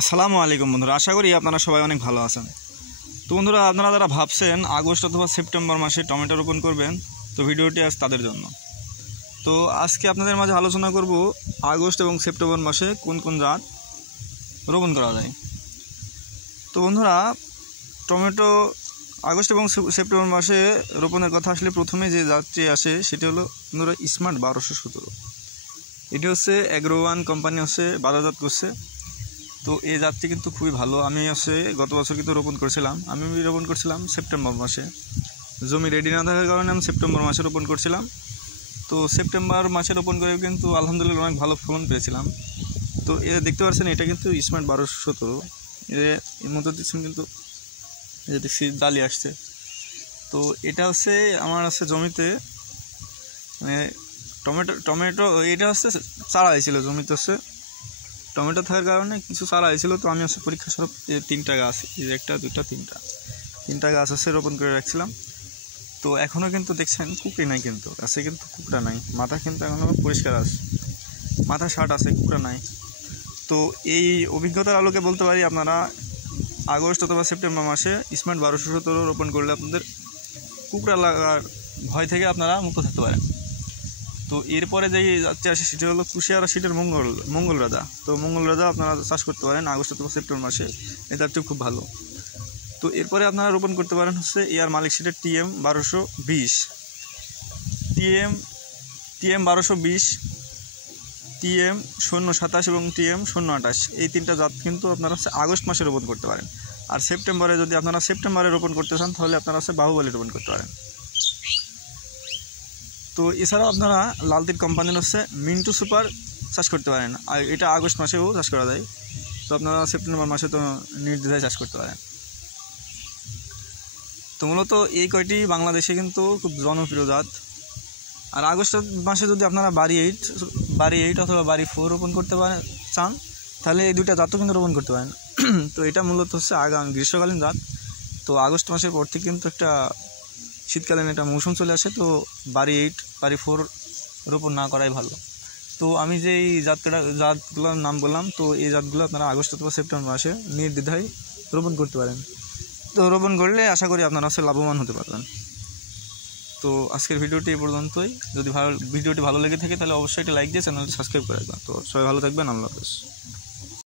আসসালামু আলাইকুম বন্ধুরা, আশা করি আপনারা সবাই অনেক ভালো আছেন। তো বন্ধুরা, আপনারা যারা ভাবছেন আগস্ট অথবা সেপ্টেম্বর মাসে টমেটো রোপণ করবেন, তো ভিডিওটি আজ তাদের জন্য। তো আজকে আপনাদের মাঝে আলোচনা করব আগস্ট এবং সেপ্টেম্বর মাসে কোন কোন জাত রোপণ করা যায়। তো বন্ধুরা, টমেটো আগস্ট এবং সেপ্টেম্বর মাসে রোপণের কথা আসলে প্রথমে যে জাতটি আসে সেটি হলো বন্ধুরা স্মার্ট 1217। এটি হচ্ছে অ্যাগ্রোওয়ান কোম্পানি বাজারজাত করছে। তো এই জাতটি কিন্তু খুবই ভালো। আমি গত বছর কিন্তু রোপণ করছিলাম সেপ্টেম্বর মাসে। জমি রেডি না থাকার কারণে আমি সেপ্টেম্বর মাসে রোপণ করছিলাম। তো সেপ্টেম্বর মাসে রোপণ করে কিন্তু আলহামদুলিল্লাহ অনেক ভালো ফলন পেয়েছিলাম। তো দেখতে পাচ্ছেন এটা কিন্তু স্মার্ট 1217। এর মধ্যে দেখছেন কিন্তু দেখছি জালি আসছে। তো এটা আমার জমিতে মানে টমেটো এটা চারা হয়েছিল জমিতে টমেটো থাকার কারণে কিছু চারা হয়েছিল। তো আমি পরীক্ষা স্বরূপ 3টা গাছ, একটা দুইটা তিনটা গাছ রোপণ করে রাখছিলাম। তো এখনও কিন্তু দেখছেন কুকড়ি নাই, কিন্তু গাছে কিন্তু কুকড়া নাই, মাথা কিন্তু এখনও পরিষ্কার আছে, মাথা শার্ট আছে, কুকড়া নাই। তো এই অভিজ্ঞতার আলোকে বলতে পারি আপনারা আগস্ট অথবা সেপ্টেম্বর মাসে স্মার্ট 1217 রোপণ করলে আপনাদের কুকড়া লাগার ভয় থেকে আপনারা মুক্ত থাকতে পারেন। তো এরপরে যে যাচ্ছে আসে সেটা হলো কুশিয়ারা সিটের মঙ্গল রাজা। তো মঙ্গল রাজা আপনারা চাষ করতে পারেন আগস্ট অথবা সেপ্টেম্বর মাসে, এই জাতটি খুব ভালো। তো এরপরে আপনারা রোপণ করতে পারেন এয়ার মালিক সিটের TM 1220, TM 1220, TM 027 এবং TM 028। এই 3টা জাত কিন্তু আপনারা আগস্ট মাসে রোপণ করতে পারেন। আর সেপ্টেম্বরে যদি আপনারা সেপ্টেম্বরে রোপণ করতে চান তাহলে আপনারা বাহুবলী রোপণ করতে পারেন। তো এছাড়াও আপনারা লালতির কোম্পানির মিন্টু সুপার চাষ করতে পারেন, আর এটা আগস্ট মাসেও চাষ করা যায়। তো আপনারা সেপ্টেম্বর মাসে তো নির্দ্বিধায় চাষ করতে পারেন। তো মূলত এই কয়টি বাংলাদেশে কিন্তু খুব জনপ্রিয় জাত। আর আগস্ট মাসে যদি আপনারা বাড়ি 8 অথবা বাড়ি 4 রোপণ করতে চান তাহলে এই 2টা জাতও কিন্তু রোপণ করতে পারেন। তো এটা মূলত আগামী গ্রীষ্মকালীন জাত। তো আগস্ট মাসের পর থেকে কিন্তু একটা শীতকালীন একটা মৌসুম চলে আসে। তো বাড়ি 8 বাড়ি 4 রোপণ না করাই ভালো। তো আমি যে এই জাতগুলোর নাম বললাম, তো এই জাতগুলো আপনারা আগস্ট অথবা সেপ্টেম্বর মাসে নির্দ্বিধায় রোপণ করতে পারেন। তো রোপণ করলে আশা করি আপনারা লাভবান হতে পারবেন। তো আজকের ভিডিওটি এই পর্যন্তই। যদি ভিডিওটি ভালো লেগে থাকে তাহলে অবশ্যই একটা লাইক দিয়ে চ্যানেলটি সাবস্ক্রাইব করে রাখবেন। তো সবাই ভালো থাকবেন, আল্লাহ হাফেজ।